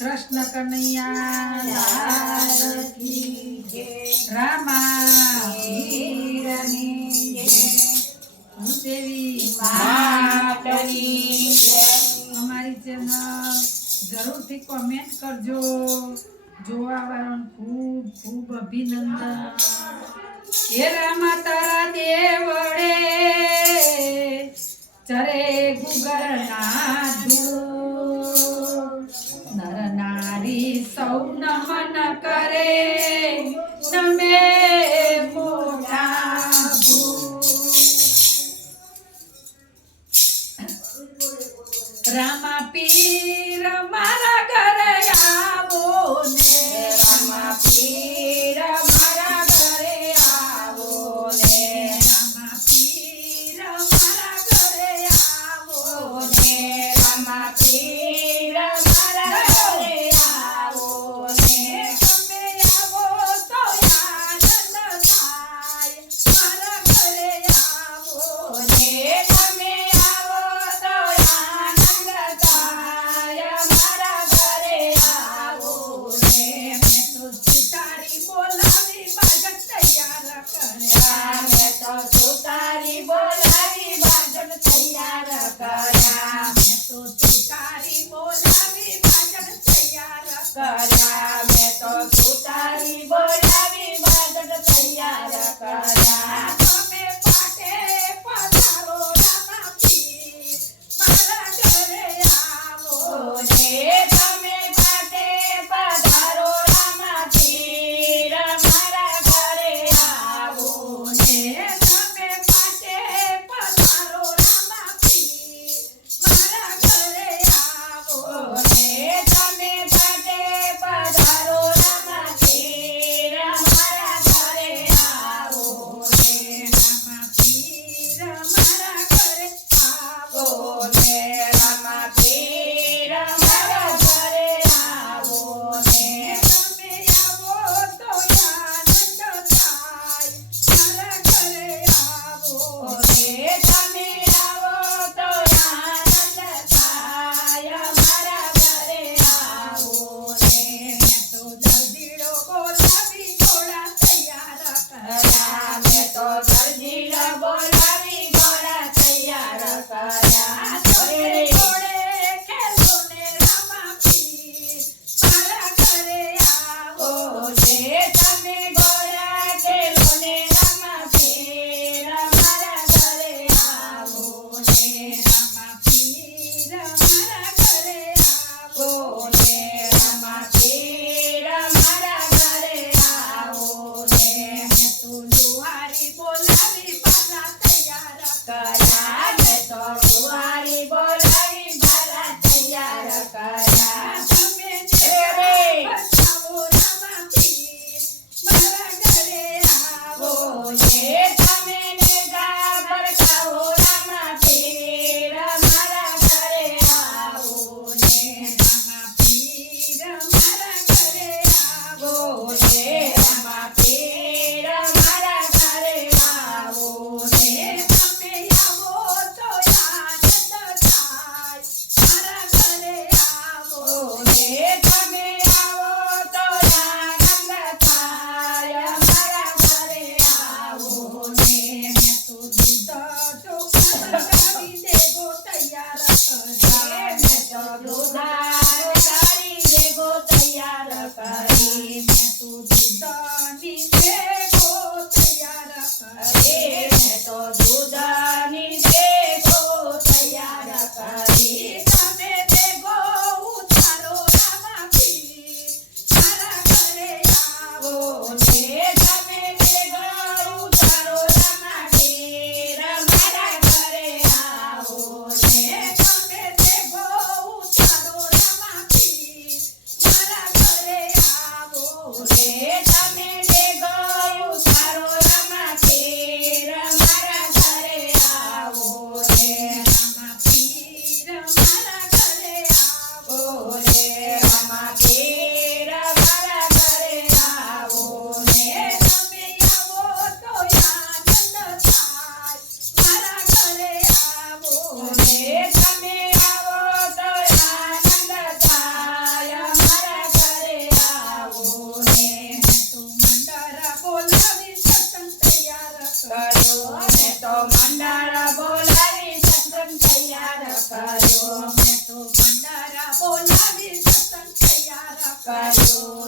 કૃષ્ણ કનૈયા લાલ કી જય. રામા પીરની જય. ભૂદેવી માતની જય. અમારી ચેનલ જરૂરથી કોમેન્ટ કરજો. જોવા વાળાને ખૂબ ખૂબ અભિનંદન. હે રામા તારા દેવળે ચરે ગુગરના ધૂળ. નર નારી સૌ નમન કરે નમે મોટા ભૂ. રામા પીર મારા ઘરે આવો ને. રામા પીર મારા ઘરે આવો ને. રામા પીર મારા ઘરે આવો ને. રામા પીર મારા ઘરે આવો ને. તમે આવો તો યાદ બોલાવી સત્સંગ તૈયાર કર્યો